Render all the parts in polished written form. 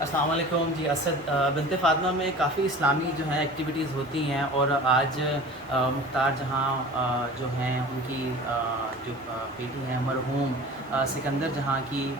السلام علیکم جی اسد بنت فاطمہ میں کافی اسلامی جو ہیں ایکٹیویٹیز ہوتی ہیں، اور آج مختار جہاں جو ہیں ان کی جو بیٹی ہیں مرحوم سکندر جہاں کی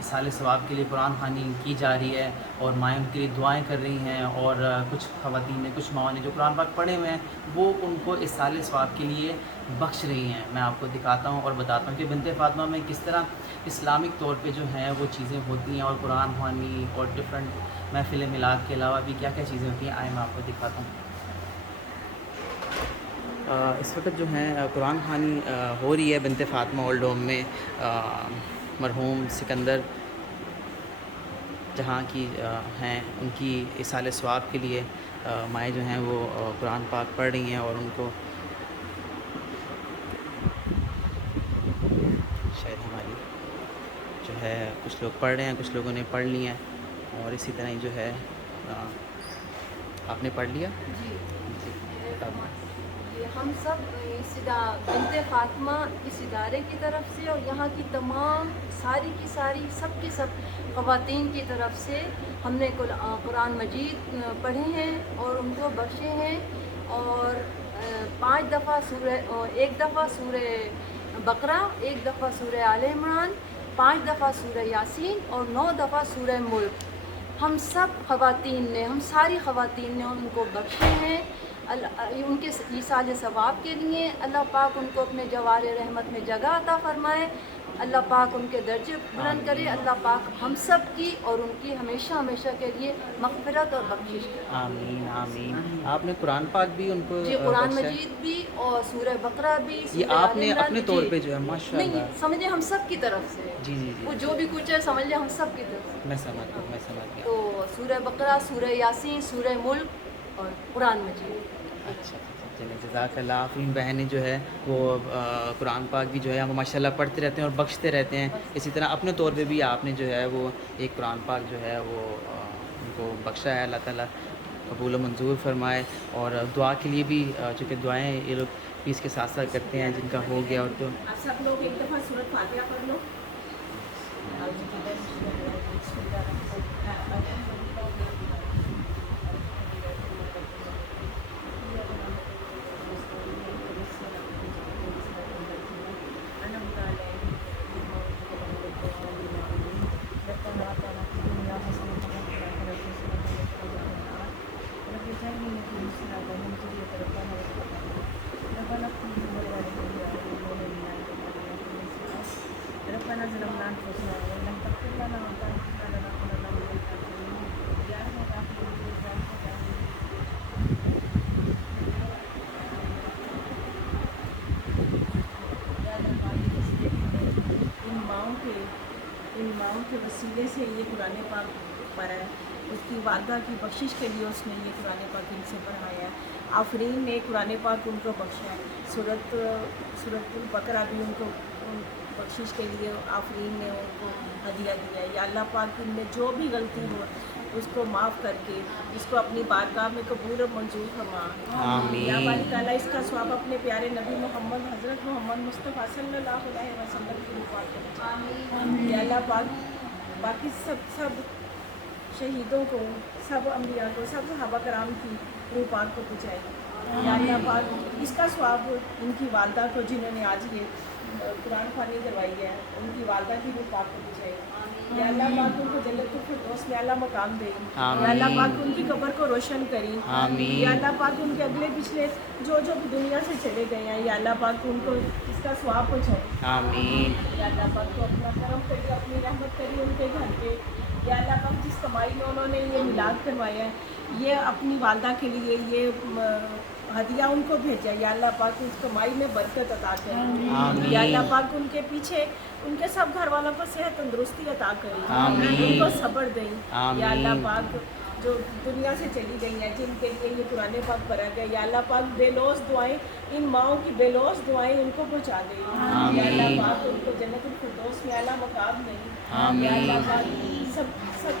اصال ثواب کے لیے قرآن خوانی کی جا رہی ہے، اور مائیں ان کے لیے دعائیں کر رہی ہیں، اور کچھ خواتین نے، کچھ ماؤں نے جو قرآن پاک پڑھے ہوئے ہیں وہ ان کو اصال ثواب کے لیے بخش رہی ہیں۔ میں آپ کو دکھاتا ہوں اور بتاتا ہوں کہ بنت فاطمہ میں کس طرح اسلامک طور پہ جو ہیں وہ چیزیں ہوتی ہیں، اور قرآن خوانی اور ڈفرینٹ محفل میلاد کے علاوہ بھی کیا کیا چیزیں ہوتی ہیں۔ آئیں میں آپ کو دکھاتا ہوں۔ اس وقت جو ہے قرآن خوانی ہو رہی ہے بنت فاطمہ اولڈ ہوم میں، مرحوم سکندر جہاں کی ہیں ان کی اصال ثواب کے لیے مائیں جو ہیں وہ قرآن پاک پڑھ رہی ہیں، اور ان کو شاید ہماری جو ہے کچھ لوگ پڑھ رہے ہیں، کچھ لوگوں نے پڑھ لی ہیں، اور اسی طرح ہی جو ہے آپ نے پڑھ لیا جی جی یہ ہم سب بنت فاطمہ اس ادارے کی طرف سے اور یہاں کی تمام ساری کی ساری سب کی سب خواتین کی طرف سے ہم نے قرآن مجید پڑھے ہیں اور ان کو بخشے ہیں، اور 5 دفعہ ایک دفعہ سورہ بقرہ، ایک دفعہ سورہ آل عمران، 5 دفعہ سورہ یاسین اور 9 دفعہ سورہ ملک۔ ہم سب خواتین نے، ہم ساری خواتین نے ان کو بخشے ہیں ان کے ایصال ثواب کے لیے۔ اللہ پاک ان کو اپنے جوار رحمت میں جگہ عطا فرمائے، اللہ پاک ان کے درجے بلند کرے، آمین اللہ پاک ہم سب کی اور ان کی ہمیشہ ہمیشہ کے لیے مغفرت اور بخشش کرے۔ آمین آمین۔ آپ نے قرآن پاک بھی ان کو جی قرآن بخشا ہے؟ مجید بھی اور سورہ بقرہ بھی، یہ سورہ آپ آل نے عمران اپنے بھی۔ طور جی پہ جو ہے ماشاء نہیں اللہ۔ سمجھے ہم سب کی طرف سے، جی جی جی وہ جو بھی کچھ ہے سمجھ لیں ہم سب کی طرف سے۔ میں سمجھ گیا، میں سمجھ گیا۔ تو سورہ بقرہ، سورہ یاسین، سورہ ملک اور قرآن مجید۔ اچھا چلیں، جزاک اللہ۔ آفرین بہنیں جو ہے وہ قرآن پاک بھی جو ہے وہ ماشاء اللہ پڑھتے رہتے ہیں اور بخشتے رہتے ہیں، اسی طرح اپنے طور پہ بھی آپ نے جو ہے وہ ایک قرآن پاک جو ہے وہ ان کو بخشا ہے۔ اللہ تعالیٰ قبول و منظور فرمائے، اور دعا کے لیے بھی چونکہ دعائیں یہ لوگ بھی اس کے ساتھ ساتھ کرتے ہیں، جن کا ہو گیا اور تو سب لوگ ایک دفعہ سورۃ فاتحہ پڑھ لو۔ ربنا ظلمنا انفسنا وان لم تغفر لنا وترحمنا لنكونن من الخاسرين يا ارحم الراحمين يا ارحم الراحمين۔ ان ماؤں کے وسیلے سے یہ قرآن پاک پڑھا ہے، اس کی والدہ کی بخشش کے لیے اس نے یہ قرآن پاک ان سے پڑھایا ہے۔ آفرین نے قرآن پاک ان کو بخشا ہے۔ سورۃ البقرہ بھی ان کو بخشش کے لیے آفرین نے ان کو ہدیہ دیا ہے۔ یا اللہ پاک ان میں جو بھی غلطی ہو اس کو معاف کر کے اس کو اپنی بارگاہ میں قبول و منظور فرما۔ آمین۔ یا باری تعالیٰ اس کا ثواب اپنے پیارے نبی محمد حضرت محمد مصطفیٰ صلی اللہ علیہ وسلم کی روح پاک کو پہنچائے۔ یا اللہ پاک باقی سب شہیدوں کو، سب انبیاء کو، سب صحابہ کرام کی روح پاک کو پہنچائے۔ یا اللہ پاک اس کا ثواب ان کی والدہ کو جنہوں نے آج یہ قرآن خوانی کروائی ہے ان کی والدہ کی روح پاک کو پہنچائے۔ یا اللہ پاک ان کو جنت الفردوس میں اعلیٰ مقام دے۔ یا اللہ پاک ان کی قبر کو روشن کری۔ آمین۔ یا اللہ پاک ان کے اگلے پچھلے جو بھی دنیا سے چلے گئے ہیں یا اللہ پاک ان کو اس کا ثواب پہنچائے۔ آمین۔ یا اللہ پاک کو اپنا کرم کری، اپنی رحمت کری ان کے گھر پہ۔ یا اللہ پاک جس کمائی میں انہوں نے یہ میلاد کروایا ہے یہ اپنی والدہ کے لیے یہ ہدیہ ان کو بھیجا۔ یا اللہ پاک اس کمائی میں برکت عطا کریں۔ آمین۔ یا اللہ پاک ان کے پیچھے ان کے سب گھر والوں کو صحت تندرستی عطا کریں، آمین۔ ان کو صبر دیں۔ آمین۔ یا اللہ پاک جو دنیا سے چلی گئی ہیں جن کے لیے یہ قرآن پاک پڑھا گیا، یا اللہ پاک بے لوث دعائیں ان ماؤں کی بے لوث دعائیں ان کو پہنچا دیں۔ یا اللہ پاک ان کو جنت الفردوس میں اعلیٰ مقام دیں۔ یا اللہ پاک سب